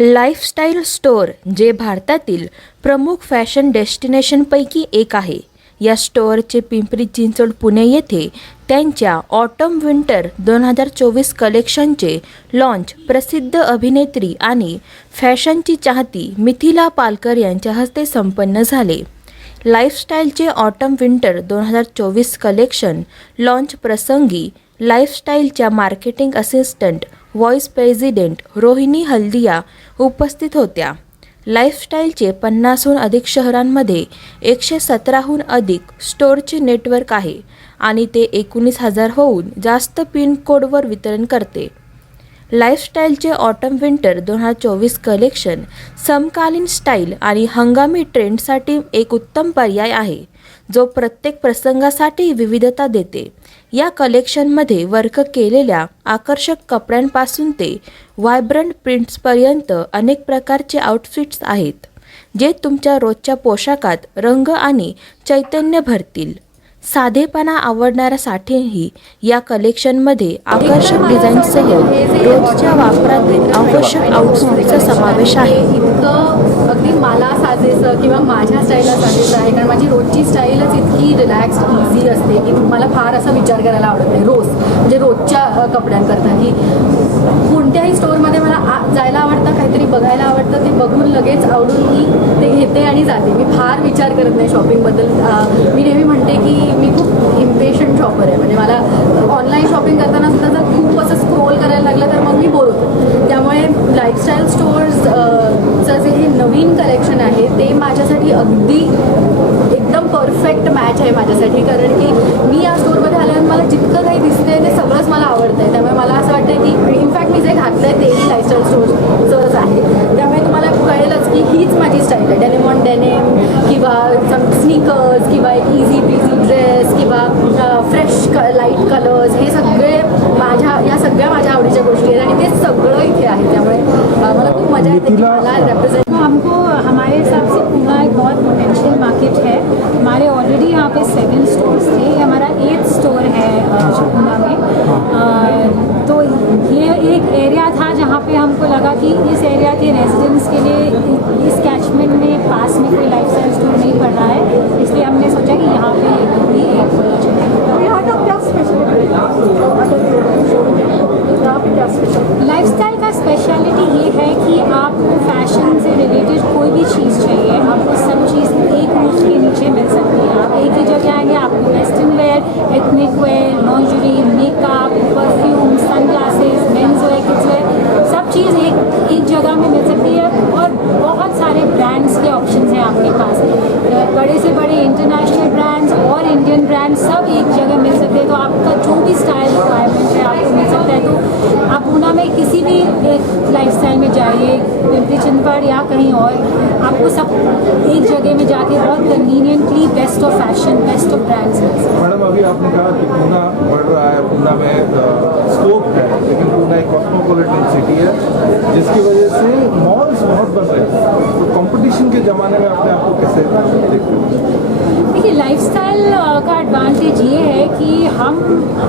Lifestyle store जे भारतातील प्रमुख फॅशन डेस्टिनेशनपैकी एक आहे. या स्टोअरचे पिंपरी चिंचवड पुणे येथे त्यांच्या ऑटम विंटर दोन हजार चोवीस कलेक्शनचे लॉन्च प्रसिद्ध अभिनेत्री आणि फॅशनची चाहती मिथिला पालकर यांच्या हस्ते संपन्न झाले. लाईफस्टाईलचे ऑटम विंटर दोन हजार चोवीस कलेक्शन लॉन्च प्रसंगी लाईफस्टाईलच्या marketing assistant vice president Rohini Haldia उपस्थित होत्या. लाईफस्टाईलचे पन्नासहून अधिक शहरांमध्ये एकशे सतराहून अधिक स्टोअरचे नेटवर्क आहे आणि ते एकोणीस हजार होऊन जास्त पिनकोडवर वितरण करते. लाईफस्टाईलचे ऑटम विंटर दोन हजार चोवीस कलेक्शन समकालीन स्टाईल आणि हंगामी ट्रेंडसाठी एक उत्तम पर्याय आहे जो प्रत्येक प्रसंगासाठी विविधता देते. या कलेक्शनमध्ये वर्क केलेल्या आकर्षक कपड्यांपासून ते व्हायब्रंट प्रिंट्सपर्यंत अनेक प्रकारचे आउटफिट्स आहेत जे तुमच्या रोजच्या पोशाखात रंग आणि चैतन्य भरतील. साधेपणा आवडणाऱ्यासाठीही या कलेक्शनमध्ये आकर्षक डिझाईनसह रोजच्या वापरातील आवश्यक आउटफिटचा समावेश आहे. इतकं अगदी मला साजेसं किंवा माझ्या स्टाईलला साजेसं आहे कारण माझी रोजची स्टाईलच इतकी रिलॅक्स इझी असते की मला फार असा विचार करायला आवडत नाही. रोज म्हणजे रोजच्या कपड्यांकरता की कोणत्याही स्टोअरमध्ये मला आ जायला आवडतं काहीतरी बघायला आवडतं ते बघून लगेच आवडून मी ते घेते आणि जाते. मी फार विचार करत नाही शॉपिंगबद्दल मी नेहमी म्हणते की मी खूप इम्पेशंट शॉपर आहे. म्हणजे मला ऑनलाईन शॉपिंग करताना सुद्धा जर खूप असं स्क्रोल करायला लागलं तर मग मी बोर त्यामुळे लाईफस्टाईल स्टोअर्सचं जे हे नवीन कलेक्शन आहे ते माझ्यासाठी अगदी एकदम परफेक्ट मॅच आहे माझ्यासाठी. कारण की मी या स्टोअरमध्ये आल्यानंतर मला जितकं काही दिसतंय ते सगळंच मला आवडतं आहे त्यामुळे मला असं वाटतं की इनफॅक्ट मी जे घातलं आहे तेही लाईफस्टाईल स्टोअर्सच आहे. त्यामुळे तुम्हाला कळेलच की हीच माझी स्टाईल आहे. डेनेमॉन डेनेम डेनिम किंवा स्निकर्स किंवा एक इझी क लाईट कलर्स हे सगळे माझ्या या सगळ्या माझ्या आवडीच्या गोष्टी आहेत आणि ते सगळं इथे आहे. त्यामुळे मला खूप मज़ा येते की मला रेप्रेझेंट तो हमको हमारे हिसाब से पूना एक बहुत पोटेंशियल मार्केट है. हमारे ऑलरेडी यहाँ पे सेवन स्टोर्स थे. ये हमारा एट स्टोर है पूना में. तो ये एक एरिया था जहाँ पे हमको लगा कि इस एरिया के रेजिडेंट्स के लिए इस कैचमेंट में पास में कोई लाइफ स्टाइल स्टोर नहीं पड़ रहा है. इसलिए हमने सोचा कि यहाँ पे भी एक खोला जाए यहाँ का क्या स्पेशल यहाँ पे क्या स्पेशल लाइफस्टाइल का स्पेशलिटी ये है कि आपको फ़ैशन से रिलेटेड कोई भी चीज़ चाहिए आपको सब चीज़ एक रूफ के नीचे मिल सकती है आप एक ही जगह आएँगे आपको western wear ethnic wear lingerie makeup perfume sunglasses men's wear kids wear सब चीज़ एक एक जगह में मिल सकती है और बहुत सारे ब्रांड्स के ऑप्शन हैं आपके पास अ, बड़े से बड़े इंटरनेशनल ब्रांड्स और इंडियन ब्रांड्स सब एक जगह मिल सकते हैं। तो आपका जो भी स्टाइल रिक्वायरमेंट है, आपको मिल सकता है। तो आप ऊना में किसी भी लाइफ स्टाइल में जाइए, पिंपरी चिंदवाड़ या कहीं और, आपको सब एक जगह में जाके बहुत conveniently best of fashion best of brands madam, अभी आपने कहा कि पूना बढ़ रहा है पूना में स्कोप है, लेकिन पूना एक कॉस्मोपॉलिटन सिटी है, जिसकी वजह से मॉल्स बहुत बन रहे हैं तो कंपटीशन के ज़माने में अपने आप को कैसे देखते देखिए लाइफस्टाइल का एडवांटेज ये है कि हम,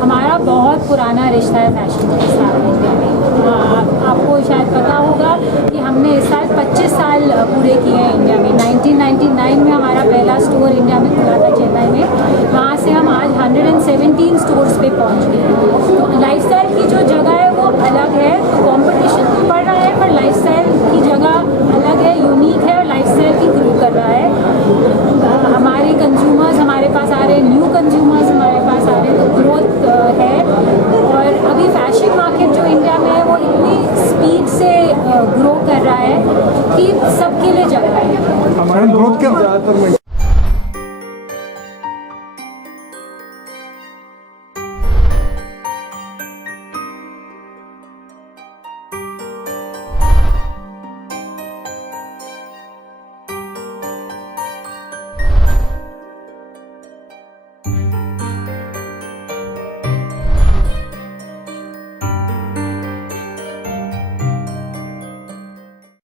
हमारा बहुत पुराना रिश्ता है फ़ैशन के साथ इंडिया में। आपको शायद पता होगा कि हमने इस साल 25 साल पूरे किए हैं इंडिया में। 1999 में हमारा पहला स्टोर इंडिया में खुला था चेन्नई में। वहाँ से हम आज 117 स्टोर्स पे पहुँच गए हैं। कारण है ग्रोथ